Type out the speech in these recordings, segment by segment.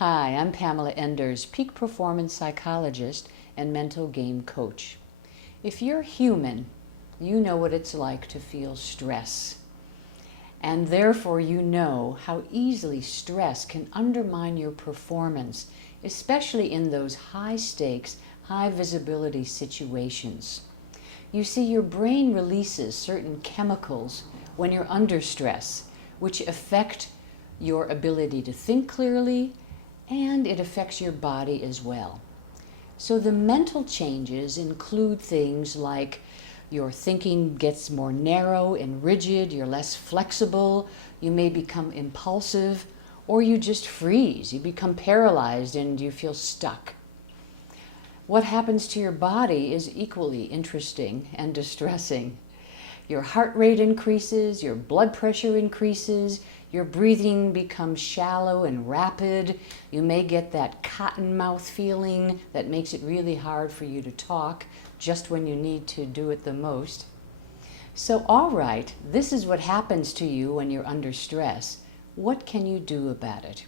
Hi, I'm Pamela Enders, peak performance psychologist and mental game coach. If you're human, you know what it's like to feel stress. And therefore you know how easily stress can undermine your performance, especially in those high stakes, high visibility situations. You see, your brain releases certain chemicals when you're under stress, which affect your ability to think clearly, and it affects your body as well. So the mental changes include things like your thinking gets more narrow and rigid, you're less flexible, you may become impulsive, or you just freeze, you become paralyzed and you feel stuck. What happens to your body is equally interesting and distressing. Your heart rate increases, your blood pressure increases, your breathing becomes shallow and rapid. You may get that cotton mouth feeling that makes it really hard for you to talk just when you need to do it the most. So, all right, this is what happens to you when you're under stress. What can you do about it?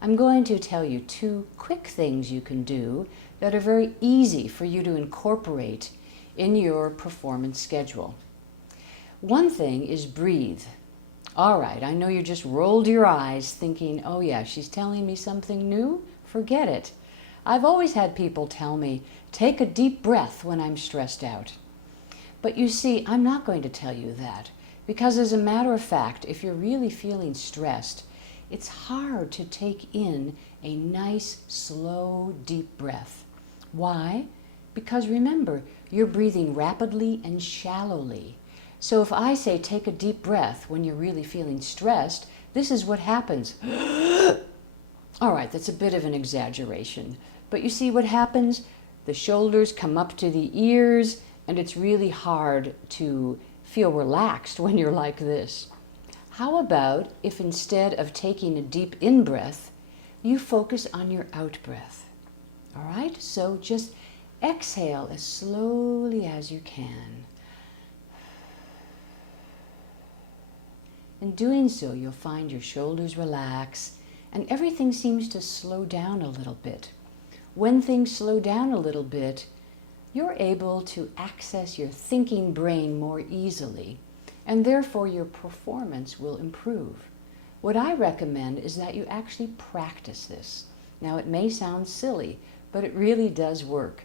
I'm going to tell you 2 quick things you can do that are very easy for you to incorporate in your performance schedule. One thing is breathe. All right, I know you just rolled your eyes thinking, oh yeah, she's telling me something new? Forget it. I've always had people tell me, take a deep breath when I'm stressed out. But you see, I'm not going to tell you that, because as a matter of fact, if you're really feeling stressed, it's hard to take in a nice, slow, deep breath. Why? Because remember, you're breathing rapidly and shallowly. So if I say take a deep breath when you're really feeling stressed, this is what happens. All right, that's a bit of an exaggeration. But you see what happens? The shoulders come up to the ears, and it's really hard to feel relaxed when you're like this. How about if instead of taking a deep in-breath, you focus on your out-breath? All right, so just exhale as slowly as you can. In doing so, you'll find your shoulders relax and everything seems to slow down a little bit. When things slow down a little bit, you're able to access your thinking brain more easily, and therefore your performance will improve. What I recommend is that you actually practice this. Now, it may sound silly, but it really does work.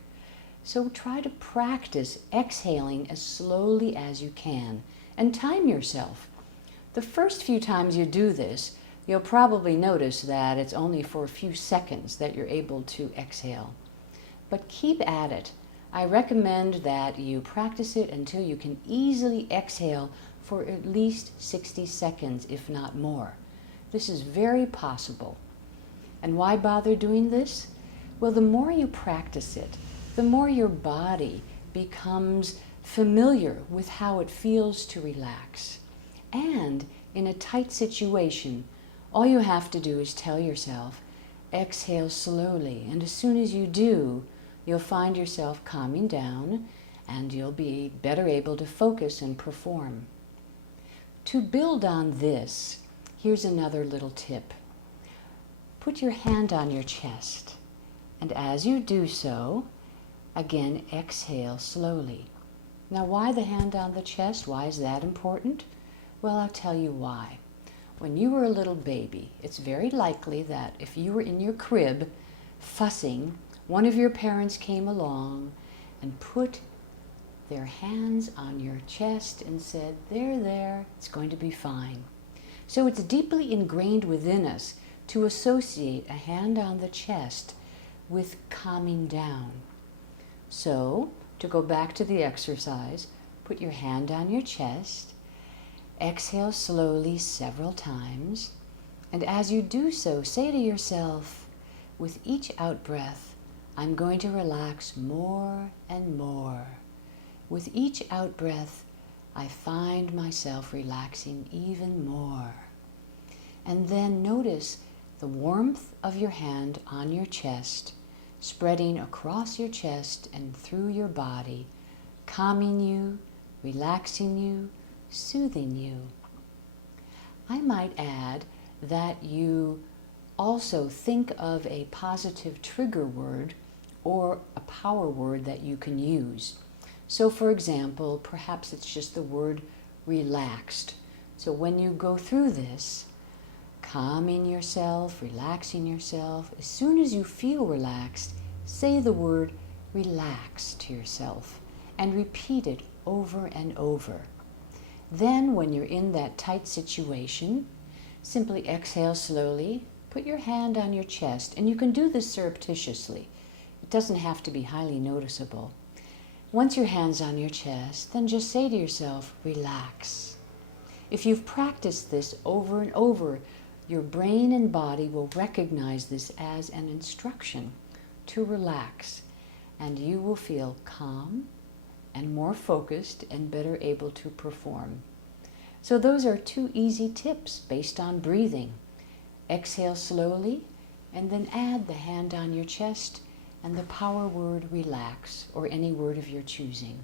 So try to practice exhaling as slowly as you can and time yourself. The first few times you do this, you'll probably notice that it's only for a few seconds that you're able to exhale. But keep at it. I recommend that you practice it until you can easily exhale for at least 60 seconds, if not more. This is very possible. And why bother doing this? Well, the more you practice it, the more your body becomes familiar with how it feels to relax. And in a tight situation, all you have to do is tell yourself, exhale slowly. And as soon as you do, you'll find yourself calming down and you'll be better able to focus and perform. To build on this, here's another little tip. Put your hand on your chest, and as you do so, again, exhale slowly. Now, why the hand on the chest? Why is that important? Well, I'll tell you why. When you were a little baby, it's very likely that if you were in your crib fussing, one of your parents came along and put their hands on your chest and said, there, it's going to be fine. So it's deeply ingrained within us to associate a hand on the chest with calming down. So, to go back to the exercise, put your hand on your chest, exhale slowly several times, and as you do so, say to yourself, with each out-breath, I'm going to relax more and more. With each out-breath, I find myself relaxing even more. And then notice the warmth of your hand on your chest, spreading across your chest and through your body, calming you, relaxing you, soothing you. I might add that you Also, think of a positive trigger word or a power word that you can use. So for example, perhaps it's just the word relaxed. So when you go through this, calming yourself, relaxing yourself, as soon as you feel relaxed, say the word relax to yourself and repeat it over and over. Then when you're in that tight situation, simply exhale slowly, put your hand on your chest, and you can do this surreptitiously. It doesn't have to be highly noticeable. Once your hand's on your chest, then just say to yourself, relax. If you've practiced this over and over, your brain and body will recognize this as an instruction to relax, and you will feel calm and more focused and better able to perform. So those are 2 easy tips based on breathing. Exhale slowly, and then add the hand on your chest and the power word relax, or any word of your choosing.